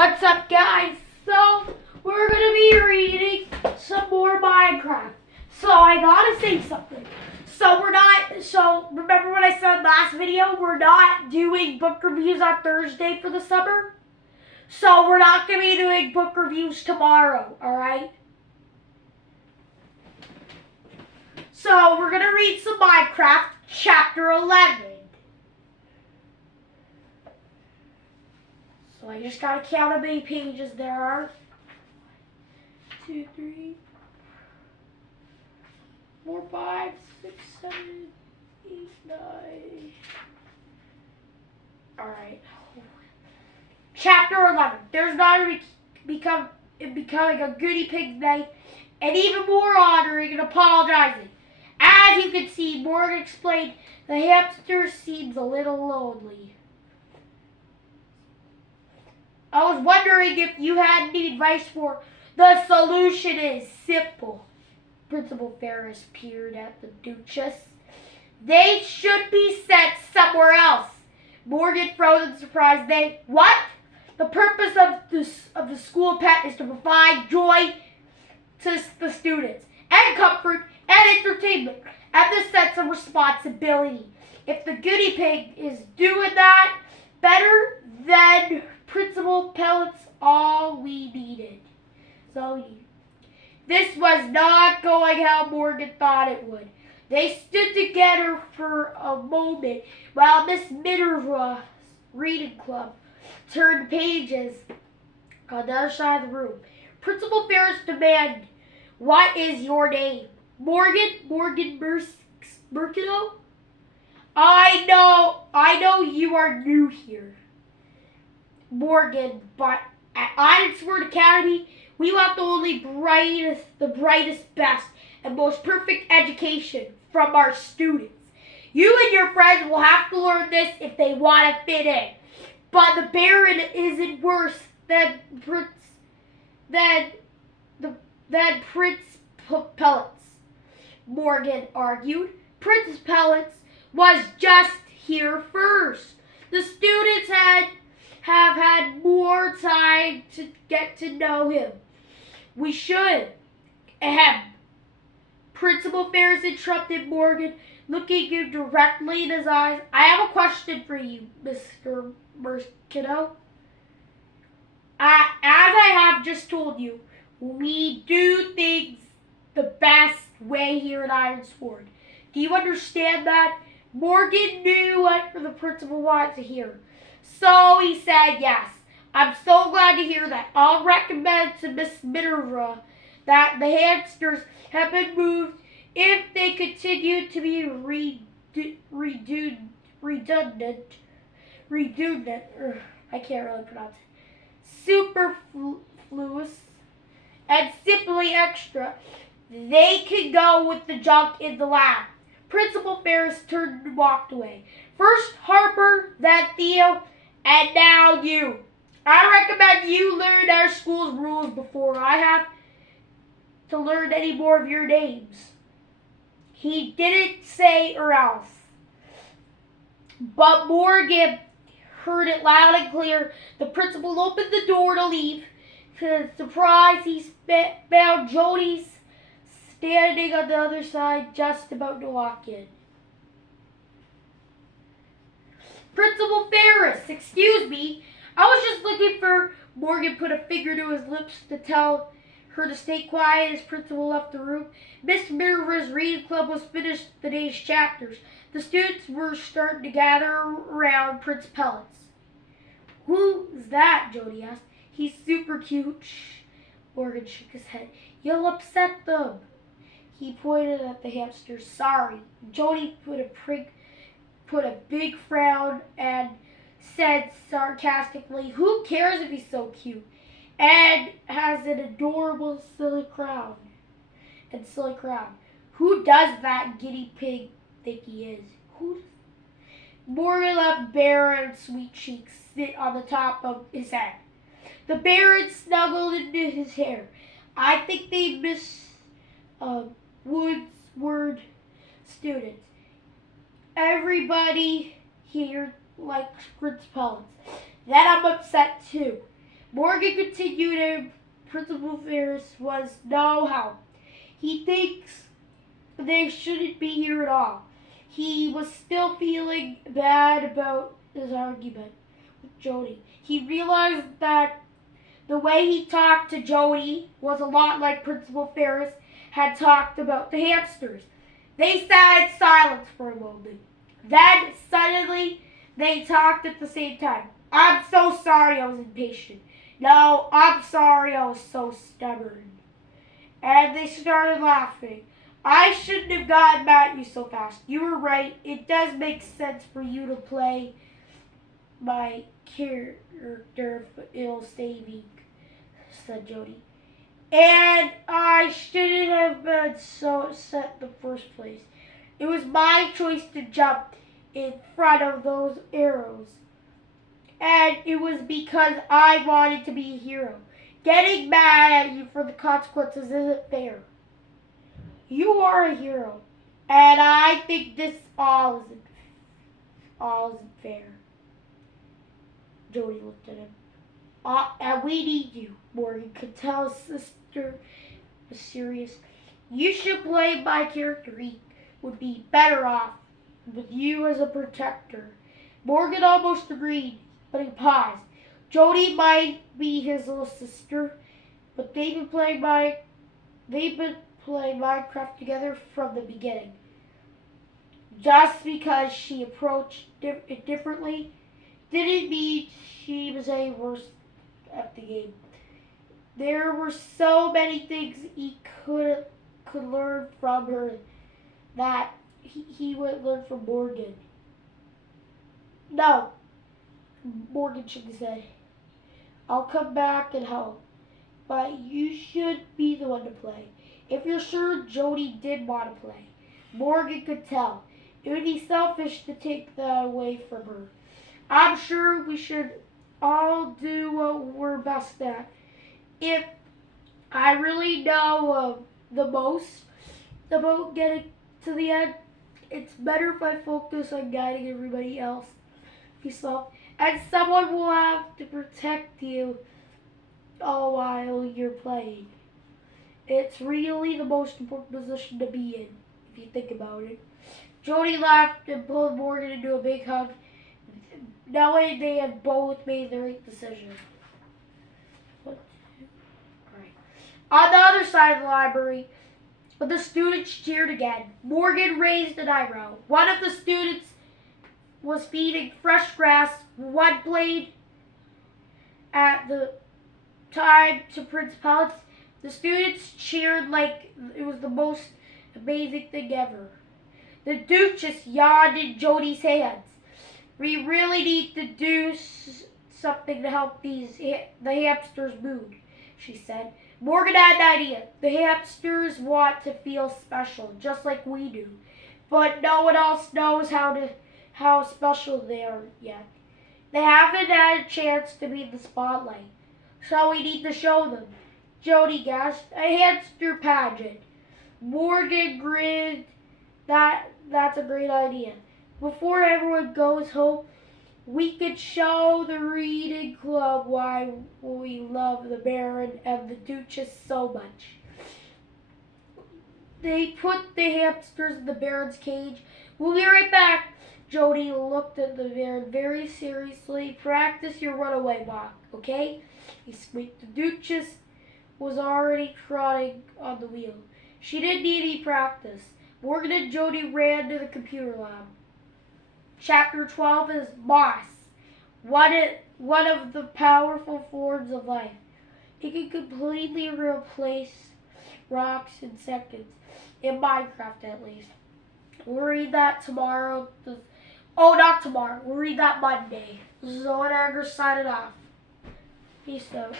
What's up, guys? So, we're going to be reading some more Minecraft. So, I gotta say something. Remember what I said last video? We're not doing book reviews on Thursday for the summer. So, we're not going to be doing book reviews tomorrow, alright? So, we're going to read some Minecraft, chapter 11. So I just gotta count how many pages there are. 1, 2, 3, 4, 5, 6, 7, 8, 9. Alright. Chapter 11. There's not becoming a goody pig night, and even more honoring and apologizing. As you can see, Morgan explained, the hamster seems a little lonely. I was wondering if you had any advice for the solution is simple. Principal Ferris peered at the Duchess. They should be sent somewhere else. Morgan froze in surprise. What? The purpose of the school pet is to provide joy to the students, and comfort, and entertainment, and the sense of responsibility. If the guinea pig is doing that better, then Principal Pellet's all we needed. So this was not going how Morgan thought it would. They stood together for a moment while Miss Minerva's reading club turned pages on the other side of the room. Principal Ferris demanded, "What is your name?" Morgan Mercado? I know you are new here, Morgan, but at Ironsford Academy, we want the brightest, best, and most perfect education from our students. You and your friends will have to learn this if they want to fit in. But the Baron isn't worse than Prince Pellets, Morgan argued. Prince Pellets was just here first. The students have had more time to get to know him. We should. Principal Ferris interrupted Morgan, looking him directly in his eyes. I have a question for you, Mr. Mercado. As I have just told you, we do things the best way here at Ironsford. Do you understand that? Morgan knew what the principal wanted to hear. So he said yes. I'm so glad to hear that. I'll recommend to Miss Minerva that the hamsters have been moved if they continue to be redundant. I can't really pronounce it. Superfluous and simply extra. They can go with the junk in the lab. Principal Ferris turned and walked away. First Harper, then Theo, and now you. I recommend you learn our school's rules before I have to learn any more of your names. He didn't say or else. But Morgan heard it loud and clear. The principal opened the door to leave. To his surprise, he found Jody's standing on the other side, just about to walk in. Principal Ferris, excuse me. I was just looking for... Morgan put a finger to his lips to tell her to stay quiet as Principal left the room. Miss Minerva's reading club was finished the day's chapters. The students were starting to gather around Prince Pellets. Who's that? Jody asked. He's super cute. Morgan shook his head. You'll upset them. He pointed at the hamster. Sorry. Jody put a big frown and said sarcastically, who cares if he's so cute and has an adorable silly crown? Who does that guinea pig think he is? Morgan let Baron Sweet Cheeks sit on the top of his head. The Baron snuggled into his hair. I think they miss Woodsward students. Everybody here likes Prince Pellets. Then I'm upset too. Morgan continued and Principal Ferris was no help. He thinks they shouldn't be here at all. He was still feeling bad about his argument with Jody. He realized that the way he talked to Jody was a lot like Principal Ferris had talked about the hamsters. They sat in silence for a moment. Then, suddenly, they talked at the same time. I'm so sorry I was impatient. No, I'm sorry I was so stubborn. And they started laughing. I shouldn't have gotten mad at you so fast. You were right. It does make sense for you to play my character for ill saving, said Jody. And I shouldn't have been so upset in the first place. It was my choice to jump in front of those arrows. And it was because I wanted to be a hero. Getting mad at you for the consequences isn't fair. You are a hero. And I think this all isn't fair. Jody looked at him. And we need you, Morgan could tell his sister was serious. You should play my character. He would be better off with you as a protector. Morgan almost agreed, but he paused. Jody might be his little sister, but they've been playing Minecraft together from the beginning. Just because she approached it differently didn't mean she was any worse at the game. There were so many things he could learn from her that he would learn from Morgan. No, Morgan shook his head. I'll come back and help, but you should be the one to play. If you're sure Jody did want to play, Morgan could tell. It would be selfish to take that away from her. I'm sure we should all do what we're best at. If I really know the most about getting to the end, it's better if I focus on guiding everybody else. Yourself, and someone will have to protect you all while you're playing. It's really the most important position to be in, if you think about it. Jody laughed and pulled Morgan into a big hug, knowing they had both made the right decision. Right. On the other side of the library, the students cheered again. Morgan raised an eyebrow. One of the students was feeding fresh grass, one blade at the time to Prince Pellets. The students cheered like it was the most amazing thing ever. The Duchess yawned in Jody's hands. We really need to do something to help the hamsters' mood, she said. Morgan had an idea. The hamsters want to feel special, just like we do. But no one else knows how special they are yet. They haven't had a chance to be in the spotlight, so we need to show them. Jody gasped, a hamster pageant. Morgan grinned. That's a great idea. Before everyone goes home, we could show the reading club why we love the Baron and the Duchess so much. They put the hamsters in the Baron's cage. We'll be right back. Jody looked at the Baron very seriously. Practice your runaway walk, okay? He squeaked. The Duchess was already trotting on the wheel. She didn't need any practice. Morgan and Jody ran to the computer lab. Chapter 12 is moss, one of the powerful forms of life. It can completely replace rocks in seconds, in Minecraft at least. We'll read that tomorrow. Not tomorrow. We'll read that Monday. This is Owen signing off. Peace out.